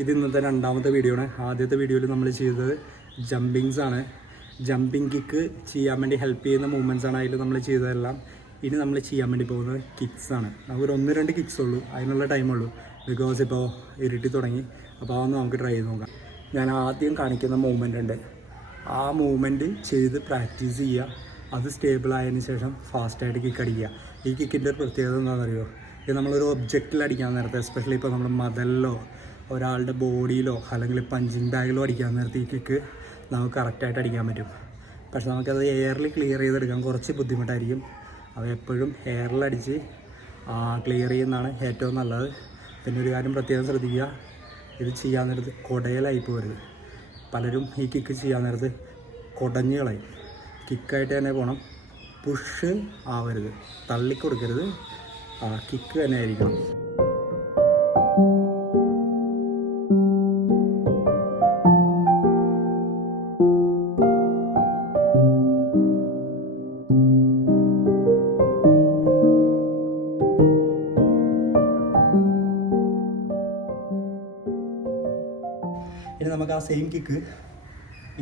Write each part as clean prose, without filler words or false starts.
ഇത് ഇന്നത്തെ രണ്ടാമത്തെ വീഡിയോ ആണ്. ആദ്യത്തെ വീഡിയോയിൽ നമ്മൾ ചെയ്തത് ജമ്പിങ്സ് ആണ്. ജമ്പിങ് കിക്ക് ചെയ്യാൻ വേണ്ടി ഹെൽപ്പ് ചെയ്യുന്ന മൂവ്മെൻറ്റ്സ് ആണ് അതിൽ നമ്മൾ ചെയ്തതെല്ലാം. ഇനി നമ്മൾ ചെയ്യാൻ വേണ്ടി പോകുന്നത് കിക്സ് ആണ്. നമുക്കൊരു 1-2 കിക്സ് ഉള്ളൂ, അതിനുള്ള ടൈമുള്ളൂ. ബിക്കോസ് ഇപ്പോൾ ഇരുട്ടി തുടങ്ങി. അപ്പോൾ അതൊന്ന് നമുക്ക് ട്രൈ ചെയ്ത് നോക്കാം. ഞാൻ ആദ്യം കാണിക്കുന്ന മൂവ്മെൻ്റ് ഉണ്ട്, ആ മൂവ്മെൻറ്റ് ചെയ്ത് പ്രാക്ടീസ് ചെയ്യുക. അത് സ്റ്റേബിൾ ആയതിനു ശേഷം ഫാസ്റ്റായിട്ട് കിക്ക് അടിക്കുക. ഈ കിക്കിൻ്റെ ഒരു പ്രത്യേകത എന്താണെന്നറിയോ? ഇത് നമ്മളൊരു ഒബ്ജക്റ്റിൽ അടിക്കാൻ നേരത്തെ, എസ്പെഷ്യലി ഇപ്പോൾ നമ്മൾ മതിലിലോ ഒരാളുടെ ബോഡിയിലോ അല്ലെങ്കിൽ പഞ്ചിങ് ബാഗിലോ അടിക്കാൻ നേരത്തെ ഈ കിക്ക് നമുക്ക് കറക്റ്റായിട്ട് അടിക്കാൻ പറ്റും. പക്ഷെ നമുക്കത് എയറിൽ ക്ലിയർ ചെയ്തെടുക്കാൻ കുറച്ച് ബുദ്ധിമുട്ടായിരിക്കും. അപ്പോൾ എപ്പോഴും എയറിലടിച്ച് ക്ലിയർ ചെയ്യുന്നതാണ് ഏറ്റവും നല്ലത്. പിന്നെ ഒരു കാര്യം പ്രത്യേകം ശ്രദ്ധിക്കുക, ഇത് ചെയ്യാൻ നേരത്ത് കുടയലായി പോകരുത്. പലരും ഈ കിക്ക് ചെയ്യാൻ നേരത്ത് കുടഞ്ഞ് കളയും. കിക്കായിട്ട് തന്നെ പോകണം, പുഷ് ആവരുത്, തള്ളിക്കൊടുക്കരുത്, കിക്ക് തന്നെ ആയിരിക്കണം. ഇനി നമുക്ക് ആ സെയിം കിക്ക്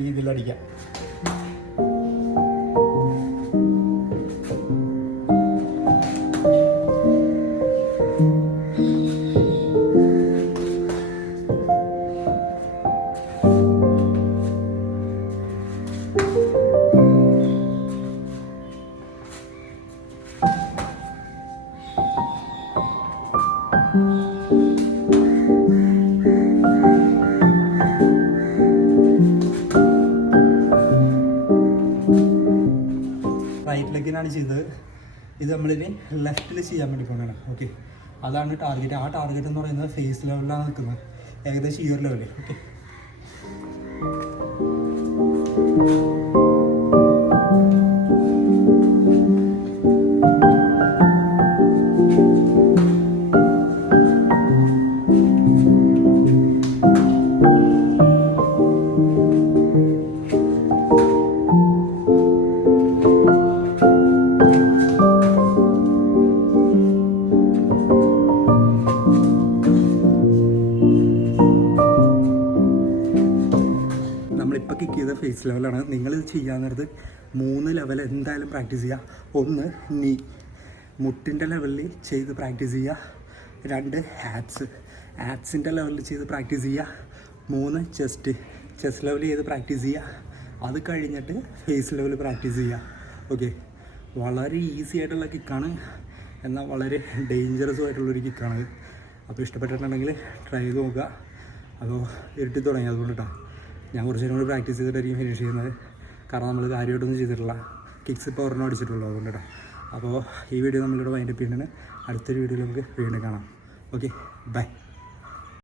ഈ ഇതിലടിക്കാം. റൈറ്റ് ലെഗിനാണ് ചെയ്തത്. ഇത് നമ്മളിനി ലെഫ്റ്റിൽ ചെയ്യാൻ വേണ്ടി പോകുന്നതാണ്. ഓക്കെ, അതാണ് ടാർഗറ്റ്. ആ ടാർഗറ്റ് എന്ന് പറയുന്നത് ഫേസ് ലെവലിലാണ് നിൽക്കുന്നത്, ഏകദേശം ഈ ഒരു ലെവലിൽ. ഓക്കെ, നമ്മളിപ്പോൾ കിക്ക് ചെയ്ത ഫേസ് ലെവലാണ്. നിങ്ങളിത് ചെയ്യാൻ നേരത്ത് 3 ലെവൽ എന്തായാലും പ്രാക്ടീസ് ചെയ്യുക. 1 നീ മുട്ടിൻ്റെ ലെവലിൽ ചെയ്ത് പ്രാക്ടീസ് ചെയ്യുക. 2 ആപ്സിൻ്റെ ലെവലിൽ ചെയ്ത് പ്രാക്ടീസ് ചെയ്യുക. 3 ചെസ്റ്റ് ലെവൽ ചെയ്ത് പ്രാക്ടീസ് ചെയ്യുക. അത് കഴിഞ്ഞിട്ട് ഫേസ് ലെവൽ പ്രാക്ടീസ് ചെയ്യുക. ഓക്കെ, വളരെ ഈസി ആയിട്ടുള്ള കിക്കാണ്, എന്നാൽ വളരെ ഡേഞ്ചറസും ആയിട്ടുള്ളൊരു കിക്കാണ്. അപ്പോൾ ഇഷ്ടപ്പെട്ടിട്ടുണ്ടെങ്കിൽ ട്രൈ ചെയ്ത് നോക്കുക. അപ്പോൾ ഇരുട്ടി തുടങ്ങി, അതുകൊണ്ടിട്ടാണ് ഞാൻ കുറച്ച് നേരം കൂടി പ്രാക്ടീസ് ചെയ്തിട്ടായിരിക്കും ഫിനിഷ് ചെയ്യുന്നത്. കാരണം നമ്മൾ കാര്യമായിട്ടൊന്നും ചെയ്തിട്ടില്ല, കിക്സ് ഇപ്പോൾ ഒരെണ്ണം അടിച്ചിട്ടുള്ളൂ, അതുകൊണ്ടിട്ടാണ്. അപ്പോൾ ഈ വീഡിയോ നമ്മളിവിടെ വൈൻഡപ്പ് ചെയ്യുന്നതിന് അടുത്തൊരു വീഡിയോയിൽ നമുക്ക് വീണ്ടും കാണാം. Okay, by.